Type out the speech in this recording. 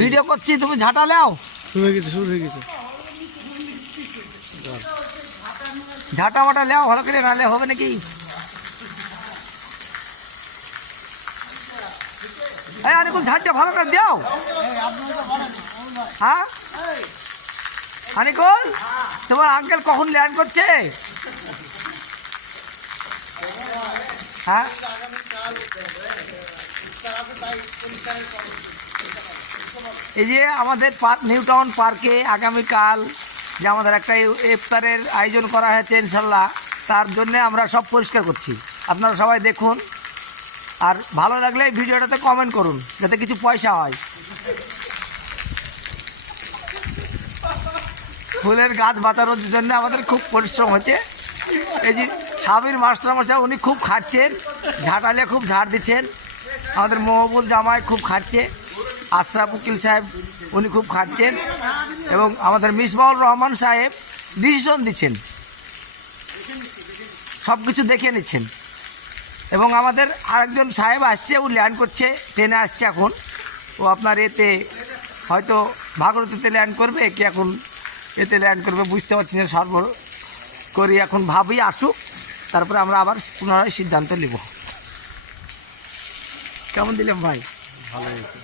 Video করছি, তুমি ঝাঁটা নাও। শুরু হয়ে গেছে। ঝাঁটা মাটা নাও ভালো করে, নালে হবে নাকি? এই আনিকুল ঝাঁটটা ভালো করে দাও। হ্যাঁ আনিকুল, তোমার আঙ্কেল কখন ল্যান্ড করছে? হ্যাঁ এই যে আমাদের নিউ টাউন পার্কে আগামীকাল যে আমাদের একটা ইফতারের আয়োজন করা হয়েছে ইনশাল্লাহ, তার জন্য আমরা সব পরিষ্কার করছি। আপনারা সবাই দেখুন, আর ভালো লাগলে ভিডিওটাতে কমেন্ট করুন যাতে কিছু পয়সা হয়। ফুলের গাছ বাঁচানোর জন্য আমাদের খুব পরিশ্রম হচ্ছে। এই যে সাবির মাস্টারমশাই উনি খুব খাটছেন, ঝাঁটালে খুব ঝাড় দিচ্ছেন। আমাদের মহবুল জামাই খুব খাটছে, আশরাফ উকিল সাহেব উনি খুব খাটছেন, এবং আমাদের মিসবাউর রহমান সাহেব ডিসিশন দিচ্ছেন, সব কিছু দেখে নিচ্ছেন। এবং আমাদের আরেকজন সাহেব আসছে, ও ল্যান্ড করছে, ট্রেনে আসছে এখন। ও আপনার এতে হয়তো ভাগরতীতে ল্যান্ড করবে কি এখন এতে ল্যান্ড করবে বুঝতে পারছি না। সর্ব করি এখন ভাবি আসুক, তারপরে আমরা আবার পুনরায় সিদ্ধান্ত নেব। কেমন দিলাম ভাই? ভালো হয়েছে।